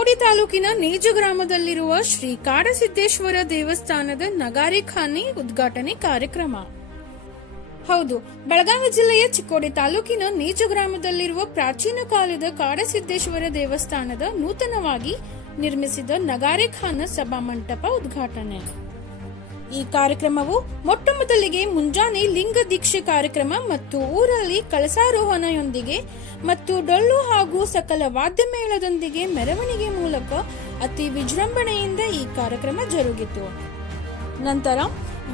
ಚಿಕ್ಕೋಡಿ ತಾಲೂಕಿನ ನೇಜು ಗ್ರಾಮದಲ್ಲಿರುವ ಶ್ರೀ ಕಾಡಸಿದ್ದೇಶ್ವರ ದೇವಸ್ಥಾನದ ನಗಾರಿಖಾನೆ ಉದ್ಘಾಟನೆ ಕಾರ್ಯಕ್ರಮ. ಹೌದು, ಬೆಳಗಾವಿ ಜಿಲ್ಲೆಯ ಚಿಕ್ಕೋಡಿ ತಾಲೂಕಿನ ನೇಜು ಗ್ರಾಮದಲ್ಲಿರುವ ಪ್ರಾಚೀನ ಕಾಲದ ಕಾಡಸಿದ್ದೇಶ್ವರ ದೇವಸ್ಥಾನದ ನೂತನವಾಗಿ ನಿರ್ಮಿಸಿದ ನಗಾರಿಖಾನ ಸಭಾಮಂಟಪ ಉದ್ಘಾಟನೆ. ಈ ಕಾರ್ಯಕ್ರಮವು ಮೊಟ್ಟ ಮೊದಲಿಗೆ ಮುಂಜಾನೆ ಲಿಂಗ ದೀಕ್ಷೆ ಕಾರ್ಯಕ್ರಮ ಮತ್ತು ಊರಲ್ಲಿ ಕಳಸಾರೋಹಣೆಯೊಂದಿಗೆ ಮತ್ತು ಡೊಳ್ಳು ಹಾಗೂ ಸಕಲ ವಾದ್ಯ ಮೇಳದೊಂದಿಗೆ ಮೆರವಣಿಗೆ ಮೂಲಕ ಅತಿ ವಿಜೃಂಭಣೆಯಿಂದ ಈ ಕಾರ್ಯಕ್ರಮ ಜರುಗಿತು. ನಂತರ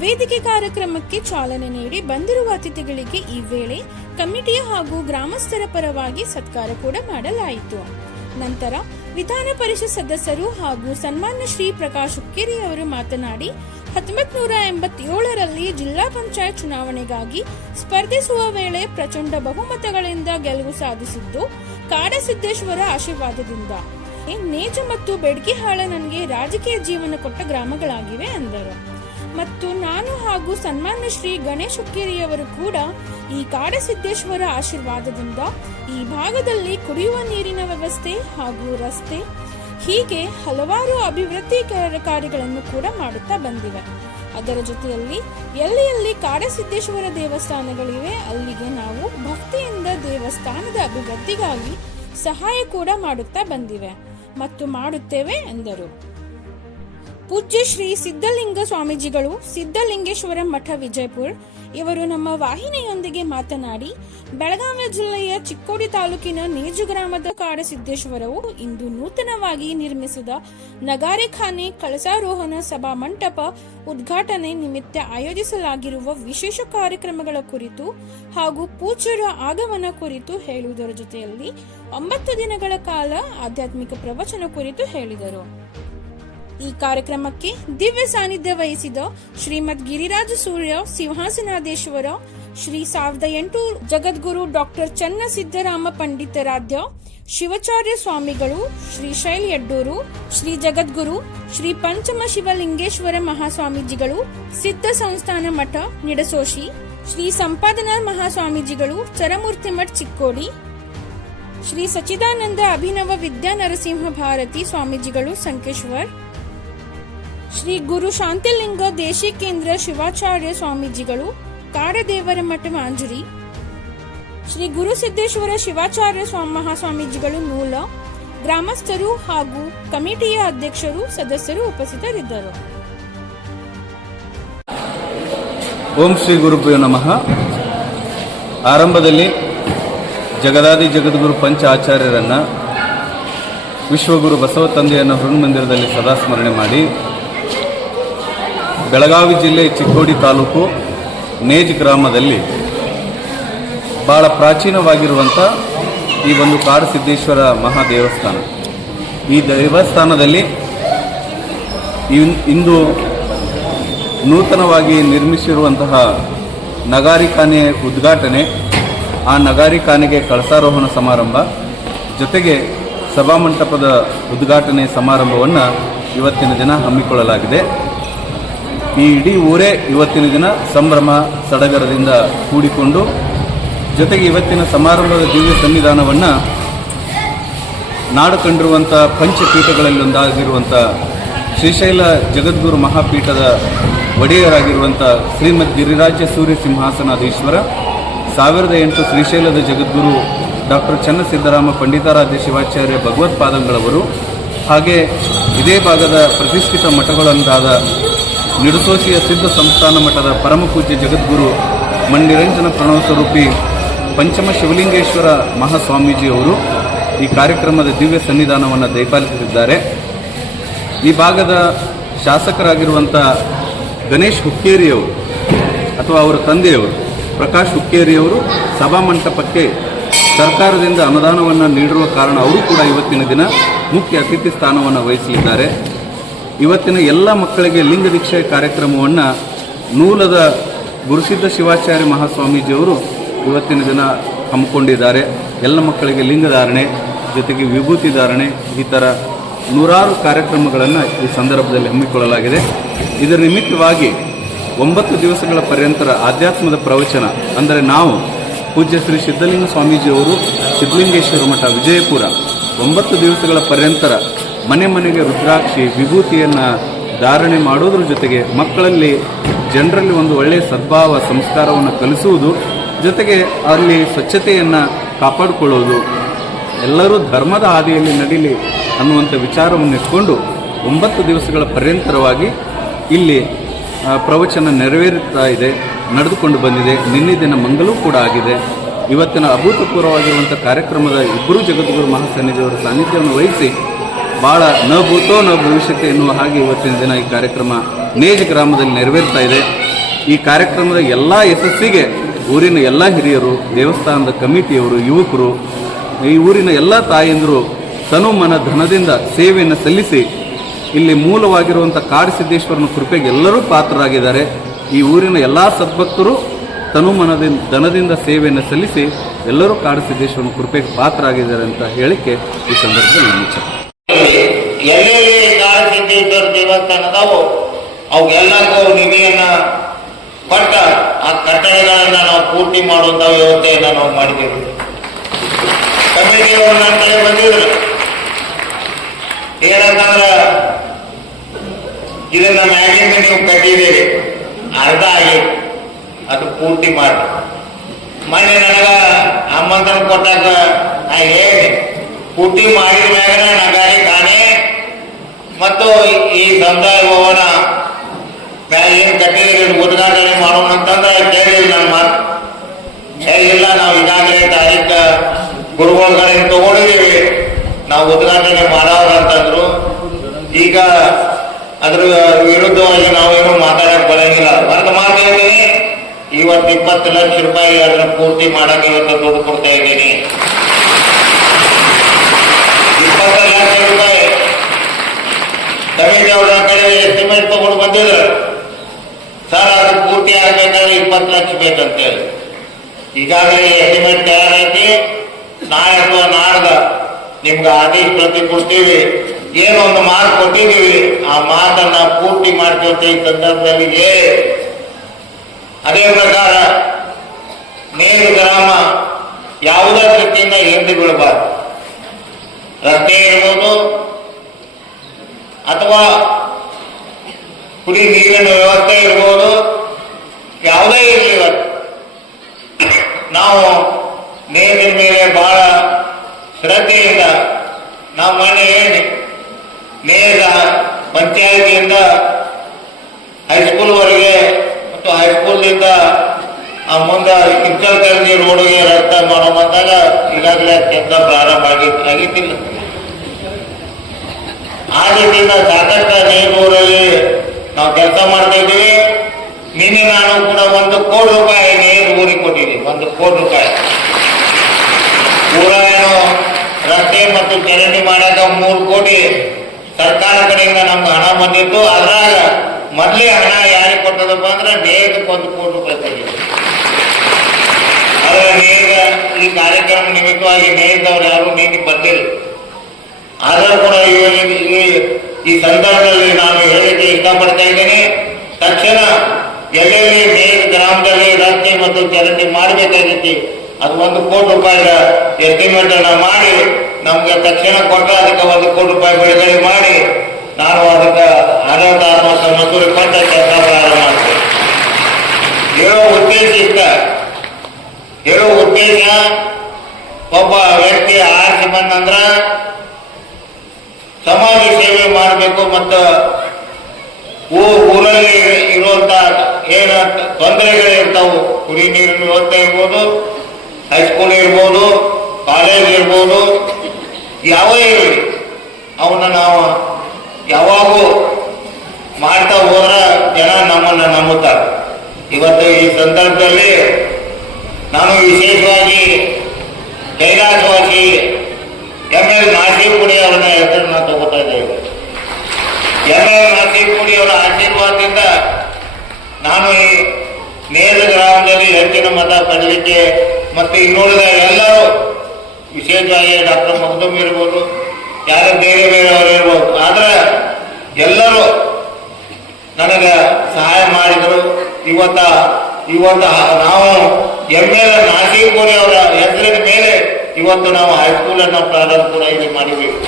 ವೇದಿಕೆ ಕಾರ್ಯಕ್ರಮಕ್ಕೆ ಚಾಲನೆ ನೀಡಿ ಬಂದಿರುವ ಅತಿಥಿಗಳಿಗೆ ಈ ವೇಳೆ ಕಮಿಟಿಯ ಹಾಗೂ ಗ್ರಾಮಸ್ಥರ ಪರವಾಗಿ ಸತ್ಕಾರ ಕೂಡ ಮಾಡಲಾಯಿತು. ನಂತರ ವಿಧಾನ ಪರಿಷತ್ ಸದಸ್ಯರು ಹಾಗೂ ಸನ್ಮಾನ್ಯ ಶ್ರೀ ಪ್ರಕಾಶ್ ಹುಕ್ಕೇರಿ ಅವರು ಮಾತನಾಡಿ ಹತ್ತೊಂಬತ್ ನೂರ ಎಂಬತ್ತೇಳರಲ್ಲಿ ಜಿಲ್ಲಾ ಪಂಚಾಯತ್ ಚುನಾವಣೆಗಾಗಿ ಸ್ಪರ್ಧಿಸುವ ವೇಳೆ ಪ್ರಚಂಡ ಬಹುಮತಗಳಿಂದ ಗೆಲುವು ಸಾಧಿಸಿದ್ದು ಕಾಡಸಿದ್ದೇಶ್ವರ ಆಶೀರ್ವಾದದಿಂದ. ನೇಜ ಮತ್ತು ಬೆಡ್ಗಿಹಾಳ ನನಗೆ ರಾಜಕೀಯ ಜೀವನ ಕೊಟ್ಟ ಗ್ರಾಮಗಳಾಗಿವೆ ಎಂದರು ಮತ್ತು ನಾನು ಹಾಗೂ ಸನ್ಮಾನ್ಯ ಶ್ರೀ ಗಣೇಶ್ ಹುಕ್ಕೇರಿಯವರು ಕೂಡ ಈ ಕಾಡಸಿದ್ದೇಶ್ವರ ಆಶೀರ್ವಾದದಿಂದ ಈ ಭಾಗದಲ್ಲಿ ಕುಡಿಯುವ ನೀರಿನ ವ್ಯವಸ್ಥೆ ಹಾಗೂ ರಸ್ತೆ ಹೀಗೆ ಹಲವಾರು ಅಭಿವೃದ್ಧಿ ಕಾರ್ಯಗಳನ್ನು ಕೂಡ ಮಾಡುತ್ತಾ ಬಂದಿವೆ. ಅದರ ಜೊತೆಯಲ್ಲಿ ಎಲ್ಲಿ ಎಲ್ಲಿ ಕಾಡಸಿದ್ದೇಶ್ವರ ದೇವಸ್ಥಾನಗಳಿವೆ. ಅಲ್ಲಿಗೆ ನಾವು ಭಕ್ತಿಯಿಂದ ದೇವಸ್ಥಾನದ ಅಭಿವೃದ್ಧಿಗಾಗಿ ಸಹಾಯ ಕೂಡ ಮಾಡುತ್ತಾ ಬಂದಿವೆ. ಮತ್ತು ಮಾಡುತ್ತೇವೆ ಎಂದರು. ಪೂಜ್ಯ ಶ್ರೀ ಸಿದ್ಧಲಿಂಗ ಸ್ವಾಮೀಜಿಗಳು ಸಿದ್ಧಲಿಂಗೇಶ್ವರ ಮಠ ವಿಜಯಪುರ ಇವರು ನಮ್ಮ ವಾಹಿನಿಯೊಂದಿಗೆ ಮಾತನಾಡಿ, ಬೆಳಗಾವಿ ಜಿಲ್ಲೆಯ ಚಿಕ್ಕೋಡಿ ತಾಲೂಕಿನ ನೇಜು ಗ್ರಾಮದ ಕಾಡಸಿದ್ದೇಶ್ವರವು ಇಂದು ನೂತನವಾಗಿ ನಿರ್ಮಿಸಿದ ನಗಾರೆಖಾನೆ ಕಳಸಾರೋಹಣ ಸಭಾ ಮಂಟಪ ಉದ್ಘಾಟನೆ ನಿಮಿತ್ತ ಆಯೋಜಿಸಲಾಗಿರುವ ವಿಶೇಷ ಕಾರ್ಯಕ್ರಮಗಳ ಕುರಿತು ಹಾಗೂ ಪೂಜ್ಯರ ಆಗಮನ ಕುರಿತು ಹೇಳುವುದರ ಜೊತೆಯಲ್ಲಿ ಒಂಬತ್ತು ದಿನಗಳ ಕಾಲ ಆಧ್ಯಾತ್ಮಿಕ ಪ್ರವಚನ ಕುರಿತು ಹೇಳಿದರು. ಈ ಕಾರ್ಯಕ್ರಮಕ್ಕೆ ದಿವ್ಯ ಸಾನ್ನಿಧ್ಯ ವಹಿಸಿದ ಶ್ರೀಮದ್ ಗಿರಿರಾಜ ಸೂರ್ಯ ಸಿಂಹಾಸನಾದೇಶ್ವರ ಶ್ರೀ ಸಾವಿರದ ಎಂಟು ಜಗದ್ಗುರು ಡಾಕ್ಟರ್ ಚನ್ನ ಸಿದ್ದರಾಮ ಪಂಡಿತರಾಧ್ಯ, ಶಿವಾಚಾರ್ಯ ಸ್ವಾಮಿಗಳು, ಶ್ರೀ ಶೈಲ್ ಯಡ್ಡೂರು, ಶ್ರೀ ಜಗದ್ಗುರು, ಶ್ರೀ ಪಂಚಮ ಶಿವಲಿಂಗೇಶ್ವರ ಮಹಾಸ್ವಾಮೀಜಿಗಳು, ಸಿದ್ಧ ಸಂಸ್ಥಾನ ಮಠ, ನಿಡಸೋಶಿ, ಶ್ರೀ ಸಂಪಾದನಾ ಮಹಾಸ್ವಾಮೀಜಿಗಳು, ಚರಮೂರ್ತಿ ಮಠ ಚಿಕ್ಕೋಡಿ, ಶ್ರೀ ಸಚಿದಾನಂದ ಅಭಿನವ ವಿದ್ಯಾ ನರಸಿಂಹ ಭಾರತಿ ಸ್ವಾಮೀಜಿಗಳು, ಸಂಕೇಶ್ವರ್ ಶ್ರೀ ಗುರು ಶಾಂತಿಲಿಂಗ ದೇಶಿಕೇಂದ್ರ ಶಿವಾಚಾರ್ಯ ಸ್ವಾಮೀಜಿಗಳು ಕಾಡದೇವರ ಮಠ ಮಾಂಜುರಿ, ಶ್ರೀ ಗುರು ಸಿದ್ದೇಶ್ವರ ಶಿವಾಚಾರ್ಯ ಮಹಾಸ್ವಾಮೀಜಿಗಳು ನೂಲ ಗ್ರಾಮಸ್ಥರು ಹಾಗೂ ಕಮಿಟಿಯ ಅಧ್ಯಕ್ಷರು, ಸದಸ್ಯರು ಉಪಸ್ಥಿತರಿದ್ದರು. ಓಂ ಶ್ರೀ ಗುರುಭ್ಯೋ ನಮಃ. ಆರಂಭದಲ್ಲಿ ಜಗದಾದಿ ಜಗದ್ಗುರು ಪಂಚ ಆಚಾರ್ಯರನ್ನು ವಿಶ್ವಗುರು ಬಸವ ತಂದೆಯನ್ನು ಹೃನ್ಮಂದಿರದಲ್ಲಿ ಸದಾ ಸ್ಮರಣೆ ಮಾಡಿ ಬೆಳಗಾವಿ ಜಿಲ್ಲೆ ಚಿಕ್ಕೋಡಿ ತಾಲೂಕು ನೇಜ್ ಗ್ರಾಮದಲ್ಲಿ ಬಹಳ ಪ್ರಾಚೀನವಾಗಿರುವಂಥ ಈ ಒಂದು ಕಾಡಸಿದ್ದೇಶ್ವರ ಮಹಾದೇವಸ್ಥಾನ ಈ ದೇವಸ್ಥಾನದಲ್ಲಿ ಇಂದು ನೂತನವಾಗಿ ನಿರ್ಮಿಸಿರುವಂತಹ ನಗಾರಿಖಾನೆ ಉದ್ಘಾಟನೆ, ಆ ನಗಾರಿಖಾನೆಗೆ ಕಳಸಾರೋಹಣ ಸಮಾರಂಭ, ಜೊತೆಗೆ ಸಭಾಮಂಟಪದ ಉದ್ಘಾಟನೆ ಸಮಾರಂಭವನ್ನು ಇವತ್ತಿನ ದಿನ ಹಮ್ಮಿಕೊಳ್ಳಲಾಗಿದೆ. ಈ ಇಡೀ ಊರೇ ಇವತ್ತಿನ ದಿನ ಸಂಭ್ರಮ ಸಡಗರದಿಂದ ಕೂಡಿಕೊಂಡು, ಜೊತೆಗೆ ಇವತ್ತಿನ ಸಮಾರಂಭದ ದಿವ್ಯ ಸಂವಿಧಾನವನ್ನು ನಾಡು ಕಂಡಿರುವಂಥ ಪಂಚಪೀಠಗಳಲ್ಲಿ ಒಂದಾಗಿರುವಂಥ ಶ್ರೀಶೈಲ ಜಗದ್ಗುರು ಮಹಾಪೀಠದ ಒಡೆಯರಾಗಿರುವಂಥ ಶ್ರೀಮದ್ ಗಿರಿರಾಜ ಸೂರ್ಯ ಸಿಂಹಾಸನಾಧೀಶ್ವರ, ಸಾವಿರದ ಎಂಟು ಶ್ರೀಶೈಲದ ಜಗದ್ಗುರು ಡಾಕ್ಟರ್ ಚನ್ನಸಿದ್ದರಾಮ ಪಂಡಿತಾರಾಧ್ಯ ಶಿವಾಚಾರ್ಯ ಭಗವತ್ಪಾದಂಗಳವರು, ಹಾಗೆ ಇದೇ ಭಾಗದ ಪ್ರತಿಷ್ಠಿತ ಮಠಗಳೊಂದಾದ ನಿಡಸೋಸಿಯ ಸಿದ್ಧ ಸಂಸ್ಥಾನ ಮಠದ ಪರಮಪೂಜ್ಯ ಜಗದ್ಗುರು ಮಣ್ಣಿರಂಜನ ಪ್ರಣವ ಸ್ವರೂಪಿ ಪಂಚಮ ಶಿವಲಿಂಗೇಶ್ವರ ಮಹಾಸ್ವಾಮೀಜಿಯವರು ಈ ಕಾರ್ಯಕ್ರಮದ ದಿವ್ಯ ಸನ್ನಿಧಾನವನ್ನು ದಯಪಾಲಿಸುತ್ತಿದ್ದಾರೆ. ಈ ಭಾಗದ ಶಾಸಕರಾಗಿರುವಂಥ ಗಣೇಶ್ ಹುಕ್ಕೇರಿಯವರು ಅಥವಾ ಅವರ ತಂದೆಯವರು ಪ್ರಕಾಶ್ ಹುಕ್ಕೇರಿಯವರು ಸಭಾಮಂಟಪಕ್ಕೆ ಸರ್ಕಾರದಿಂದ ಅನುದಾನವನ್ನು ನೀಡಿರುವ ಕಾರಣ ಅವರು ಕೂಡ ಇವತ್ತಿನ ದಿನ ಮುಖ್ಯ ಅತಿಥಿ ಸ್ಥಾನವನ್ನು ವಹಿಸಲಿದ್ದಾರೆ. ಇವತ್ತಿನ ಎಲ್ಲ ಮಕ್ಕಳಿಗೆ ಲಿಂಗ ದೀಕ್ಷೆ ಕಾರ್ಯಕ್ರಮವನ್ನು ನೂಲದ ಗುರುಸಿದ್ಧ ಶಿವಾಚಾರ್ಯ ಮಹಾಸ್ವಾಮೀಜಿಯವರು ಇವತ್ತಿನ ದಿನ ಹಮ್ಮಿಕೊಂಡಿದ್ದಾರೆ. ಎಲ್ಲ ಮಕ್ಕಳಿಗೆ ಲಿಂಗಧಾರಣೆ ಜೊತೆಗೆ ವಿಭೂತಿ ಧಾರಣೆ, ಈ ಥರ ನೂರಾರು ಕಾರ್ಯಕ್ರಮಗಳನ್ನು ಈ ಸಂದರ್ಭದಲ್ಲಿ ಹಮ್ಮಿಕೊಳ್ಳಲಾಗಿದೆ. ಇದರ ನಿಮಿತ್ತವಾಗಿ ಒಂಬತ್ತು ದಿವಸಗಳ ಪರ್ಯಂತರ ಆಧ್ಯಾತ್ಮದ ಪ್ರವಚನ, ಅಂದರೆ ನಾವು ಪೂಜ್ಯ ಶ್ರೀ ಸಿದ್ಧಲಿಂಗ ಸ್ವಾಮೀಜಿಯವರು, ಸಿದ್ಧಲಿಂಗೇಶ್ವರ ಮಠ ವಿಜಯಪುರ, ಒಂಬತ್ತು ದಿವಸಗಳ ಪರ್ಯಂತರ ಮನೆ ಮನೆಗೆ ರುದ್ರಾಕ್ಷಿ ವಿಭೂತಿಯನ್ನು ಧಾರಣೆ ಮಾಡೋದ್ರ ಜೊತೆಗೆ ಮಕ್ಕಳಲ್ಲಿ ಜನರಲ್ಲಿ ಒಂದು ಒಳ್ಳೆಯ ಸದ್ಭಾವ, ಸಂಸ್ಕಾರವನ್ನು ಕಲಿಸುವುದು, ಜೊತೆಗೆ ಅಲ್ಲಿ ಸ್ವಚ್ಛತೆಯನ್ನು ಕಾಪಾಡಿಕೊಳ್ಳೋದು. ಎಲ್ಲರೂ ಧರ್ಮದ ಹಾದಿಯಲ್ಲಿ ನಡೀಲಿ ಅನ್ನುವಂಥ ವಿಚಾರವನ್ನು ಇಟ್ಕೊಂಡು ಒಂಬತ್ತು ದಿವಸಗಳ ಪರ್ಯಂತರವಾಗಿ ಇಲ್ಲಿ ಪ್ರವಚನ ನೆರವೇರುತ್ತಾ ಇದೆ, ನಡೆದುಕೊಂಡು ಬಂದಿದೆ. ನಿನ್ನೆ ದಿನ ಮಂಗಲೂ ಕೂಡ ಆಗಿದೆ. ಇವತ್ತಿನ ಅಭೂತಪೂರ್ವವಾಗಿರುವಂಥ ಕಾರ್ಯಕ್ರಮದ ಇಬ್ಬರು ಜಗದ್ಗುರು ಮಹಾಸನ್ನಿಧಿಯವರ ಸಾನ್ನಿಧ್ಯವನ್ನು ವಹಿಸಿ ಬಹಳ ನ ಭೂತೋ ನ ಭವಿಷ್ಯಕ್ಕೆ ಎನ್ನುವ ಹಾಗೆ ಇವತ್ತಿನ ದಿನ ಈ ಕಾರ್ಯಕ್ರಮ ನೇಜ್ ಗ್ರಾಮದಲ್ಲಿ ನೆರವೇರ್ತಾ ಇದೆ. ಈ ಕಾರ್ಯಕ್ರಮದ ಎಲ್ಲ ಯಶಸ್ಸಿಗೆ ಊರಿನ ಎಲ್ಲ ಹಿರಿಯರು, ದೇವಸ್ಥಾನದ ಕಮಿಟಿಯವರು ಯುವಕರು, ಈ ಊರಿನ ಎಲ್ಲ ತಾಯಂದಿರು ತನು ಮನ ಧನದಿಂದ ಸೇವೆಯನ್ನು ಸಲ್ಲಿಸಿ ಇಲ್ಲಿ ಮೂಲವಾಗಿರುವಂಥ ಕಾಡಸಿದ್ದೇಶ್ವರನ ಕೃಪೆಗೆ ಎಲ್ಲರೂ ಪಾತ್ರರಾಗಿದ್ದಾರೆ. ಈ ಊರಿನ ಎಲ್ಲ ಸದ್ಭಕ್ತರು ತನು ಮನದಿಂದ ಧನದಿಂದ ಸೇವೆಯನ್ನು ಸಲ್ಲಿಸಿ ಎಲ್ಲರೂ ಕಾಡಸಿದ್ದೇಶ್ವರನ ಕೃಪೆಗೆ ಪಾತ್ರರಾಗಿದ್ದಾರೆ ಅಂತ ಹೇಳಿಕೆ ಈ ಸಂದರ್ಭದಲ್ಲಿ ನಾನು ಕಾಳಸಿದ್ದೇಶ್ವರ ದೇವಸ್ಥಾನದವು ಅವೆಲ್ಲರಿಗೂ ನಿಧಿಯನ್ನ ಕೊಟ್ಟ, ಆ ಕಟ್ಟಡಗಳನ್ನ ನಾವು ಪೂರ್ತಿ ಮಾಡುವಂತ ವ್ಯವಸ್ಥೆಯನ್ನ ನಾವು ಮಾಡಿದ್ದೇವೆ. ಕಮಿಟಿಯವರು ನನ್ನ ಕಡೆ ಬಂದಿದ್ರು. ಏನಂತಂದ್ರ, ಇದನ್ನ ಮ್ಯಾಗಿಂದ ನೀವು ಕಟ್ಟಿದ್ದೀರಿ. ಅರ್ಧ ಆಗಿ ಅದು ಪೂರ್ತಿ ಮಾಡಿ. ಮೊನ್ನೆ ನನಗ ಆಮಂತ್ರಣ ಕೊಟ್ಟಾಗ ನಾ ಹೇಳಿ ಪೂರ್ತಿ ಮಾಡಿದ ಮ್ಯಾಗನ ನಗಾರಿ ಕಾಣೆ ಮತ್ತು ಈ ದಂತಾಯ ಭವನ ಏನ್ ಕಟ್ಟಿದ್ರೆ ಉದ್ಘಾಟನೆ ಮಾಡೋಣ ಅಂತಂದ್ರೆ ಕೇಳಿಲ್ಲ ನನ್ನ ಮಾತು. ಹೇಳಿಲ್ಲ ನಾವು ಈಗಾಗಲೇ ತಾರೀಕ ಗುರುಗಳ ಕಡೆಯಿಂದ ತಗೊಂಡಿದ್ದೀವಿ. ನಾವು ಉದ್ಘಾಟನೆ ಮಾಡೋರು ಅಂತಂದ್ರು. ಈಗ ಅದ್ರ ವಿರುದ್ಧವಾಗಿ ನಾವೇನು ಮಾತಾಡಕ್ ಬರಂಗಿಲ್ಲ. ಒಂದು ಮಾತು ಹೇಳ್ತೀನಿ. ಇವತ್ತು ಇಪ್ಪತ್ತು ಲಕ್ಷ ರೂಪಾಯಿ ಅದನ್ನ ಪೂರ್ತಿ ಮಾಡಕ್ಕೆ ಇವತ್ತು ದುಡ್ಡು ಕೊಡ್ತಾ ಇದ್ದೀನಿ ಇಪ್ಪತ್ತು ಲಕ್ಷ ರೂಪಾಯಿ ಕಮಿಟಿ ಅವರ ಕಡೆ ಎಸ್ಟಿಮೇಟ್ ತಗೊಂಡು ಬಂದಿದ್ರು ಸರ್ ಅದು ಪೂರ್ತಿ ಆಗ್ಬೇಕಾದ್ರೆ ಹೇಳಿ ಈಗಾಗಲೇ ಎಸ್ಟಿಮೇಟ್ ತಯಾರೈತಿ. ನಾಳೆ ಅಥವಾ ನಾಡ್ದ ನಿಮ್ಗೆ ಆದೇಶ ಪ್ರತಿ ಕೊಡ್ತೀವಿ. ಏನೋ ಒಂದು ಮಾತು ಕೊಟ್ಟಿದ್ದೀವಿ. ಆ ಮಾತನ್ನ ಪೂರ್ತಿ ಮಾಡ್ಕೊಳ್ತೀವಿ ಈ ಸಂದರ್ಭದಲ್ಲಿ ಅದೇ ಪ್ರಕಾರ ನೇರು ಗ್ರಾಮ ಯಾವುದೇ ರೀತಿಯಿಂದ ಹಿಂದೆ ಬೀಳಬಾರ್ದು. ರಸ್ತೆ ಇರ್ಬೋದು ಅಥವಾ ಕುಡಿ ನೀರಿನ ವ್ಯವಸ್ಥೆ ಇರ್ಬೋದು ಯಾವುದೇ ಇರಲಿ ಇವತ್ತು ನಾವು ನೀರಿನ ಮೇಲೆ ಬಹಳ ಶ್ರದ್ಧೆಯಿಂದ ನಮ್ಮ ಮನೆ ನೇರ ಪಂಚಾಯತಿಯಿಂದ ಹೈಸ್ಕೂಲ್ವರೆಗೆ ಮತ್ತು ಹೈಸ್ಕೂಲ್ನಿಂದ ಆ ಮುಂದೆ ಇನ್ಕಲ್ಕಲ್ಜಿ ರೋಡ್ಗೆ ರಸ್ತೆ ಮಾಡೋ ಬಂದಾಗ ಈಗಾಗಲೇ ಕೆಲಸ ಪ್ರಾರಂಭ ಆಗಿ ಆಗಿದ್ದಿಲ್ಲ. ಆ ಸಾಕಷ್ಟು ನೀರೂರಲ್ಲಿ ನಾವು ಕೆಲಸ ಮಾಡ್ತಾ ಇದ್ದೀವಿ. ನಿನ್ನೆ ನಾನು ಕೂಡ ಒಂದು ಕೋಟಿ ರೂಪಾಯಿ ನೀರು ಊರಿಗೆ ಕೊಟ್ಟಿದ್ದೀನಿ ಒಂದು ಕೋಟಿ ರೂಪಾಯಿ ಪೂರ ಏನು ರಸ್ತೆ ಮತ್ತು ಚರಂಡಿ ಮಾಡಾಕ ಮೂರು ಕೋಟಿ ಸರ್ಕಾರ ಕಡೆಯಿಂದ ನಮ್ಗೆ ಹಣ ಬಂದಿತ್ತು. ಅದ್ರಾಗ ಮೊದಲೇ ಹಣ ಯಾರಿಗೆ ಕೊಟ್ಟದಪ್ಪ ಅಂದ್ರೆ ನೇರಕ್ಕೆ ಒಂದು ಕೋಟಿ ರೂಪಾಯಿ ಆದ್ರೆ ನೇರ ಈ ಕಾರ್ಯಕ್ರಮ ನಿಮಿತ್ತವಾಗಿ ನೇರದವ್ರು ಯಾರು ನೀಡಿ ಬಂದಿಲ್ಲ. ಆದರೂ ಕೂಡ ಈ- ಸಂದರ್ಭದಲ್ಲಿ ನಾನು ಹೇಳಿಕೆ ಇಷ್ಟಪಡ್ತಾ ಇದ್ದೀನಿ. ತಕ್ಷಣ ಎಲ್ಲೆಲ್ಲಿ ಗ್ರಾಮದಲ್ಲಿ ರಸ್ತೆ ಮತ್ತು ಚರಂಡಿ ರೀತಿ. ಅದು ಒಂದು ಕೋಟಿ ರೂಪಾಯಿಯ ಎಸ್ಟಿಮೇಟ್ ಮಾಡಿ, ನಮ್ಗೆ ತಕ್ಷಣ ಕೊಟ್ಟ ಅದಕ್ಕೆ ಒಂದು ಕೋಟಿ ರೂಪಾಯಿ ಬಿಡುಗಡೆ ಮಾಡಿ, ನಾನು ಅದಕ್ಕೆ ಆಡಳಿತಾತ್ಮಕ ಮಸೂರಿ ಕೊಟ್ಟ ಕೆಲಸ ಪ್ರಾರಂಭ ಮಾಡ್ತೇನೆ. ಹೇಳೋ ಉದ್ದೇಶ ಇಷ್ಟ ಹೇಳೋ ಉದ್ದೇಶ ಒಬ್ಬ ವ್ಯಕ್ತಿ ಆರಿಸಿ ಬಂದಂದ್ರ ಸಮಾಜ ಸೇವೆ ಮಾಡಬೇಕು ಮತ್ತು ಊ- ಊರಲ್ಲಿ ಇರುವಂತ ಏನ ತೊಂದರೆಗಳು ಇರ್ತಾವು. ಕುಡಿ ನೀರಿನ ವ್ಯವಸ್ಥೆ ಇರ್ಬೋದು ಹೈಸ್ಕೂಲ್ ಇರ್ಬೋದು, ಕಾಲೇಜ್ ಇರ್ಬೋದು ಯಾವೇ ಇರಲಿ. ಅವನ್ನ ನಾವು ಯಾವಾಗೂ ಮಾಡ್ತಾ ಹೋದ್ರೆ ಜನ ನಮ್ಮನ್ನ ನಂಬುತ್ತಾರೆ. ಇವತ್ತು ಈ ಸಂದರ್ಭದಲ್ಲಿ ನಾನು ವಿಶೇಷವಾಗಿ ಕೈಲಾಸವಾಗಿ ಎಂ ಎಲ್ ನಾಸಿಪುಡಿ ಅವರನ್ನ ಹೆಸರನ್ನ ತಗೋತಾ ಇದ್ದೇವೆ ಎಂ ಎಲ್ ನಾಸಿಪುಡಿ ಅವರ ಆಶೀರ್ವಾದದಿಂದ ನಾನು ಈ ನೇರ ಗ್ರಾಮದಲ್ಲಿ ಹೆಚ್ಚಿನ ಮತ ಪಡಲಿಕ್ಕೆ ಮತ್ತು ಇನ್ನುಳಿದ ಎಲ್ಲರೂ ವಿಶೇಷವಾಗಿ ಡಾಕ್ಟರ್ ಮಹದಮ್ ಇರ್ಬೋದು, ಯಾರ ಬೇರೆ ಬೇರೆಯವರು ಇರ್ಬೋದು. ಆದ್ರೆ ಎಲ್ಲರೂ ನನಗೆ ಸಹಾಯ ಮಾಡಿದರು. ಇವತ್ತ ಇವತ್ತ ನಾವು ಎಂ ಎಲ್ ನಾಸೀಪುರಿ ಅವರ ಹೆಸರಿನ ಮೇಲೆ ಇವತ್ತು ನಾವು ಹೈಸ್ಕೂಲನ್ನು ಪ್ರಾರಂಭ ಕೂಡ ಇಲ್ಲಿ ಮಾಡಿದ್ದೀವಿ.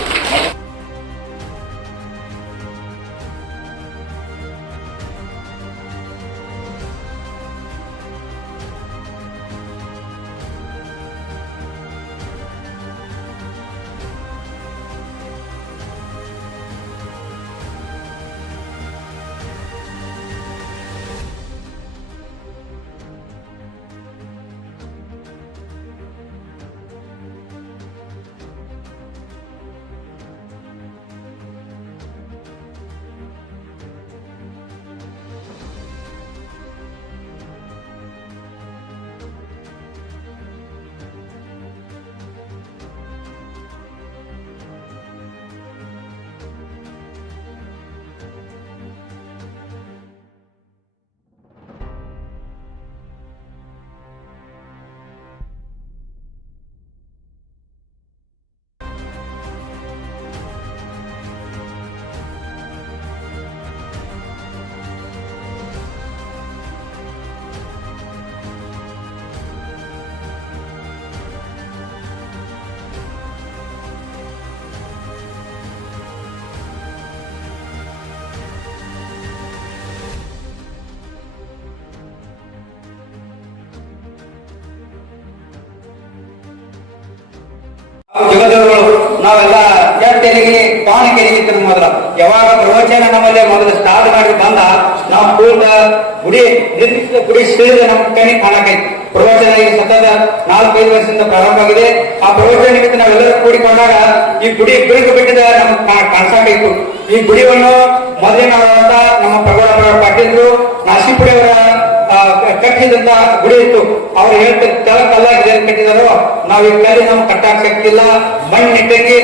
ನಾವೆಲ್ಲ ಕೆರೆಗೆ ಪಾವನ ಕೆರೆಗೆ ಮೊದಲ. ಯಾವಾಗ ಪ್ರವಚನ ನಮ್ಮಲ್ಲಿ ಮೊದಲು ಸ್ಟಾರ್ಟ್ ಮಾಡಿ ಬಂದ ನಾವು ಕೂಡ ಗುಡಿ ನಿರ್ದಿಷ್ಟ ಗುಡಿ ಸೇರಿದ ನಮ್ಮ ಕಣ್ಣಿಗೆ ಕಾಣಕೈತಿ. ಪ್ರವಚನ ಈಗ ಸತತ ನಾಲ್ಕೈದು ವರ್ಷದಿಂದ ಪ್ರಾರಂಭ ಆಗಿದೆ. ಆ ಪ್ರವಚನ ನಿಮಿತ್ತ ನಾವೆಲ್ಲರೂ ಕೂಡಿಕೊಂಡಾಗ ಈ ಗುಡಿ ಬಿರುಕು ಬಿಟ್ಟಿದ ನಮ್ಗೆ ಕಾಣಿಸಾಕೈತು. ಈ ಗುಡಿಯನ್ನು ಮೊದಲಿನವರಂತ ನಮ್ಮ ಪ್ರಗೌಡ ಪಟ್ಟಿದ್ರು ನಾಸಿಪುಡಿ ಅವರ ಆ, ಕಟ್ಟಿದಂತ ಗುಡಿ ಇತ್ತು. ಅವ್ರು ಹೇಳ್ತಾರೆ ಕೆಳ ಕಲ್ಲಾಗಿದೆ ಕಟ್ಟಿದಾರೋ, ನಾವು ಈ ಕಲ್ಲಿ ನಾವು ಕಟ್ಟಾಕ್ ಶಕ್ತಿ ಇಲ್ಲ ಮಣ್ಣು ಇಟ್ಟಂಗೆ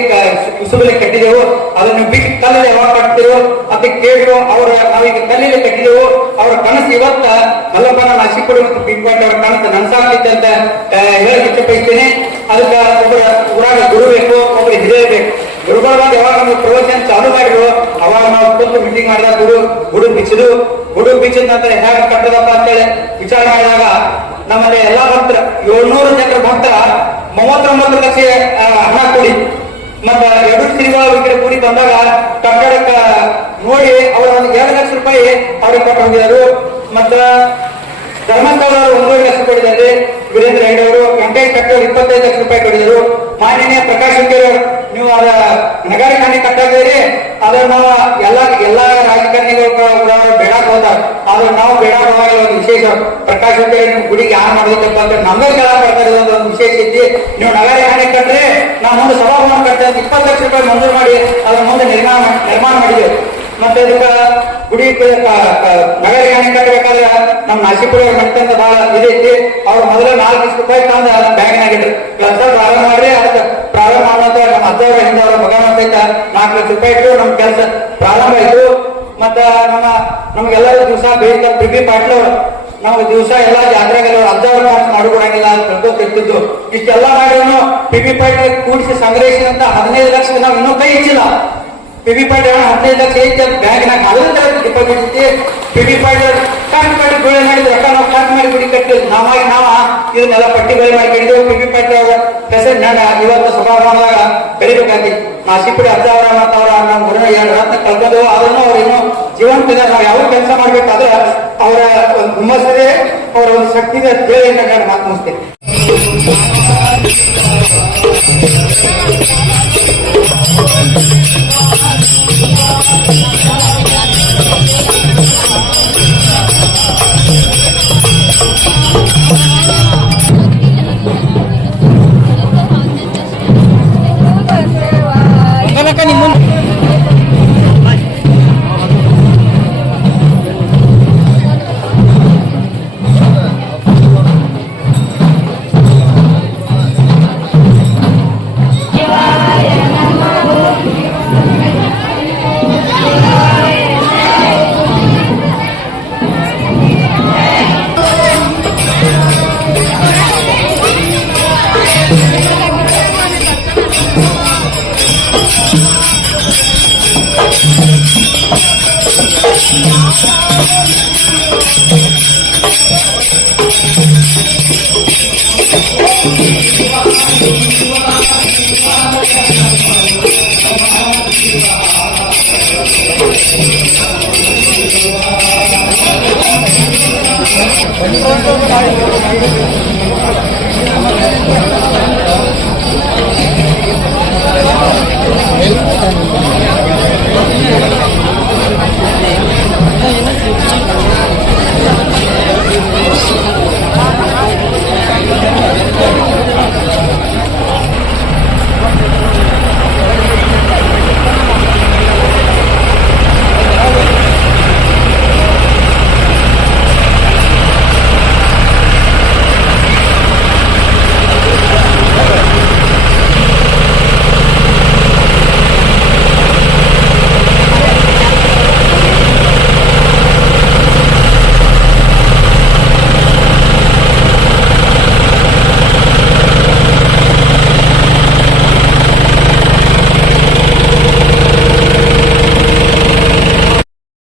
ಕುಸುಬಲಿ ಕಟ್ಟಿದೆವು. ಅದನ್ನು ಬಿಟ್ಟು ಕಲ್ಲು ಯಾವಾಗ ಕಟ್ತಿರೋ ಅದಕ್ಕೆ ಕೇಳಿದ್ರು ಅವ್ರ ನಾವೀಗ ಕಲ್ಲಿಗೆ ಕಟ್ಟಿದೆವು. ಅವ್ರ ಕನಸು ಇವತ್ತ ಮಲ್ಲಪ್ಪನ ನಾಸಿಪುಡಿ ಮತ್ತು ಪಿಂಪಾಟ್ ಅವ್ರ ಕನಸು ನನ್ಸಾಗ್ತಿದ್ದೆ ಅಂತ ಹೇಳಕ್ಕೆ ಹೇಳಕ್ ಇಷ್ಟಪಡ್ತೀನಿ ಅದಕ್ಕೆ ಒಬ್ಬರ ಊರಾಗ ಗುರು ಬೇಕು, ಒಬ್ಬರು ಹಿರಿಯ ಬೇಕು. ಗುರುಗಳ ಬಂದು ಯಾವಾಗ ನಮ್ಗೆ ಪ್ರವಚನ ಚಾಲು ಮಾಡಿದ್ರು ಅವಾಗ ನಾವು ಕುಂತು ಮೀಟಿಂಗ್ ಮಾಡಿದಾಗ ಗುರು, ಗುಡು ಬಿಚ್ಚಿದು. ಗುಡು ಬಿಚ್ಚಿದ ನಂತರ ಹೇಗೆ ಕಟ್ಟದಪ್ಪ ಅಂತೇಳಿ ವಿಚಾರ ಮಾಡಿದಾಗ ನಮ್ಮಲ್ಲಿ ಎಲ್ಲಾ ಭಕ್ತರ, ಏಳ್ನೂರು ಜನರ ಭಕ್ತರ ಮೂವತ್ತೊಂಬತ್ತು ಲಕ್ಷ ಹಣ ಕೂಡಿ. ಮತ್ತೆ ಎರಡು ಶ್ರೀಗಳ ವಿಕ್ರೆ ಕೂಡಿ ಬಂದಾಗ ಕಟ್ಟಡಕ್ಕ ನೋಡಿ ಅವರು ಒಂದು ಎರಡು ಲಕ್ಷ ರೂಪಾಯಿ ಅವ್ರಿಗೆ ಕೊಟ್ಟು ಹೋಗಿದ್ದಾರೆ ಮತ್ತ ಧರ್ಮಸ್ಥಳ ಒಂದೂವರೆ ಲಕ್ಷ ಕೊಟ್ಟಿದ್ದಾರೆ. ವೀರೇಂದ್ರ ಹೆಗ್ಡೆ ಅವರು ವೆಂಕಟೇಶ್ ಕಟ್ಟಿ ಇಪ್ಪತ್ತೈದು ಲಕ್ಷ ರೂಪಾಯಿ ಕೊಟ್ಟಿದ್ರು ಮಾನ್ಯನೇ ಪ್ರಕಾಶ್ ಹುಕ್ಕೇರಿ ನೀವು ಅದ ನಗರ ಖಾನೆ ಕಟ್ಟಾಗಿದ್ದೀರಿ ಅದನ್ನ ನಾವು ಎಲ್ಲ ಎಲ್ಲ ರಾಜಕಾರಣಿಗಳು ಕೂಡ ಬೇಡಾಕ್ ಹೋದಾರ ಆದ್ರೆ ನಾವು ಬೇಡಾಕ್ ಹೋದಾಗ ಒಂದು ವಿಶೇಷ. ಪ್ರಕಾಶ್ ಅಂತೇಳಿ ನಿಮ್ ಗುಡಿಗೆ ಯಾರು ಮಾಡೋದಪ್ಪ ಅಂದ್ರೆ ನಮ್ಗೆ ಕೆಲ ಬರ್ತಾರೆ ಒಂದು ಒಂದು ವಿಶೇಷ ಇದ್ದಿ ನೀವು ನಗರ ಖಾನೆ ಕಟ್ಟ್ರೆ ನಾವು ಮುಂದೆ ಸಭಾಭವನ ಅಂತ ಇಪ್ಪತ್ತು ಲಕ್ಷ ರೂಪಾಯಿ ಮಂಜೂರು ಮಾಡಿ, ಅದ್ರ ಮುಂದೆ ನಿರ್ಮಾಣ ನಿರ್ಮಾಣ ಮಾಡಿದ್ದೇವೆ. ಮತ್ತೆ ಅದಕ್ಕ ಗುಡಿ ನಗರ ಯಾಣಿ ಕಟ್ಟಬೇಕಾದ್ರೆ ನಮ್ಮ ನಾಸಿಪುರ ಮಟ್ಟಂತ ಬಹಳ ಇದೈತಿ ಅವ್ರು ಮೊದಲ ನಾಲ್ಕು ಲಕ್ಷ ರೂಪಾಯಿ ತಂದ ಬ್ಯಾಂಕ್ ಇಡ್ರಿ ಕೆಲಸ ಪ್ರಾರಂಭ ಮಾಡ್ರಿ, ಅದಕ್ಕೆ ಪ್ರಾರಂಭ ಮಾಡುವಂತ ನಮ್ಮ ಅಜ್ಜವ್ರ ಹಿಂದೆ ಅವ್ರ ಮಗ ಸಹಿತ ನಾಲ್ಕು ಲಕ್ಷ ರೂಪಾಯಿ ಇಟ್ಟು ನಮ್ಮ ಕೆಲಸ ಪ್ರಾರಂಭ ಆಯ್ತು. ಮತ್ತ ನಮ್ಮ, ನಮ್ಗೆಲ್ಲರೂ ದಿವಸ ಬೇಕ ಬಿ ಪಾಟ್ಲು ನಾವು ದಿವಸ ಎಲ್ಲ ಜಾತ್ರೆಗೆಲ್ಲ ಅಜ್ಜವ್ರ ಮಾರ್ಕ್ಸ್ ಮಾಡಿಕೊಡಂಗಿಲ್ಲ ಅಂತ ತಿಳ್ಕೊತಿರ್ತಿದ್ದು. ಇಷ್ಟೆಲ್ಲ ಮಾಡಿದ್ರು ಪಿ ಬಿ ಕೂಡಿಸಿ ಸಂಗ್ರಹಿಸಿದಂತ ಹದಿನೈದು ಲಕ್ಷ ನಾವು ಇನ್ನೂ ಕೈ ಹೆಚ್ಚಿಲ್ಲ ಪಿಬಿ ಪಾಟಿ ಹದಿನೈದು ಲಕ್ಷ ಐತಿ ಬ್ಯಾಂಕ್ ಬ್ಯಾಂಕ್ನಾಗ ಅದರಿಂದ ಡಿಪಾಸಿಟ್ ಐತಿ ಪಿಬಿ ಪಾಟಿ ಕಟ್ ಮಾಡಿ ಬೆಳೆ ಮಾಡಿದ್ರು ರೊಕ್ಕ ನಾವು ಕಟ್ ಮಾಡಿ, ಗುಡಿ ಕಟ್ಟಿ ನಾವಾಗಿ ನಾವ ಇದನ್ನೆಲ್ಲ ಪಟ್ಟಿ ಬೆಳೆ ಮಾಡಿ ಕಟ್ಟಿದೆವು ಪಿಬಿ ಪಾಟಿ ಪೆಸೆಂಟ್ ಇವತ್ತು ಸಭಾಭವನದಾಗ ಬೆಳಿಬೇಕಾಗಿ ನಾಸಿಪುಡಿ ಅಜ್ಜ ಅವರ ಮತ್ತು ಅವರ ನಮ್ಮ ಗುರುನ ಎರಡು ರತ್ನ ಕಳ್ಕೊಂಡು ಅದನ್ನು ಅವ್ರು ಇನ್ನೂ ಜೀವಂತ. ನಾವು ಯಾವ ಕೆಲಸ ಮಾಡ್ಬೇಕಾದ್ರೆ ಅವರ ಒಂದು ಹುಮ್ಮಸ್ಸಿದೆ ಅವರ ಒಂದು ಶಕ್ತಿ ಇದೆ ಅಂತ ನಾನು ಮಾತು ಮುಗಿಸ್ತೇನೆ Thank you.